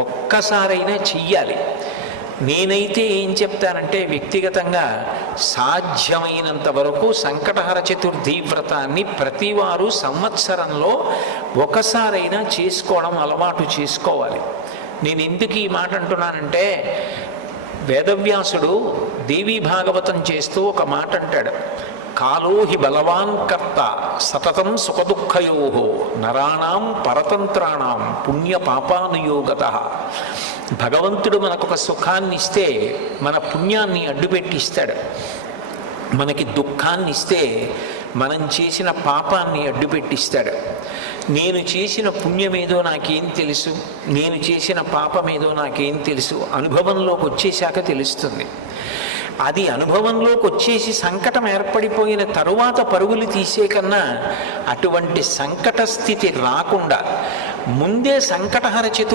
ఒక్కసారైనా చెయ్యాలి. నేనైతే ఏం చెప్తానంటే వ్యక్తిగతంగా సాధ్యమైనంత వరకు సంకటహర చతుర్థి వ్రతాన్ని ప్రతివారు సంవత్సరంలో ఒకసారైనా చేసుకోవడం అలవాటు చేసుకోవాలి. నేను ఎందుకు ఈ మాట అంటున్నానంటే, వేదవ్యాసుడు దేవీ భాగవతం చేస్తూ ఒక మాట అంటాడు, కాలో హి బలవాన్ కర్త సతతం సుఖదుఃఖయో నరాణం పరతంత్రాణం పుణ్య పాపానుయోగత. భగవంతుడు మనకొక సుఖాన్ని ఇస్తే మన పుణ్యాన్ని అడ్డుపెట్టిస్తాడు, మనకి దుఃఖాన్ని ఇస్తే మనం చేసిన పాపాన్ని అడ్డుపెట్టిస్తాడు. నేను చేసిన పుణ్యమేదో నాకేం తెలుసు, నేను చేసిన పాపమేదో నాకేం తెలుసు, అనుభవంలోకి వచ్చేశాక తెలుస్తుంది. అది అనుభవంలోకి వచ్చేసి సంకటం ఏర్పడిపోయిన తరువాత పరుగులు తీసే కన్నా అటువంటి సంకట స్థితి రాకుండా ముందే సంకటహర చతుర్థి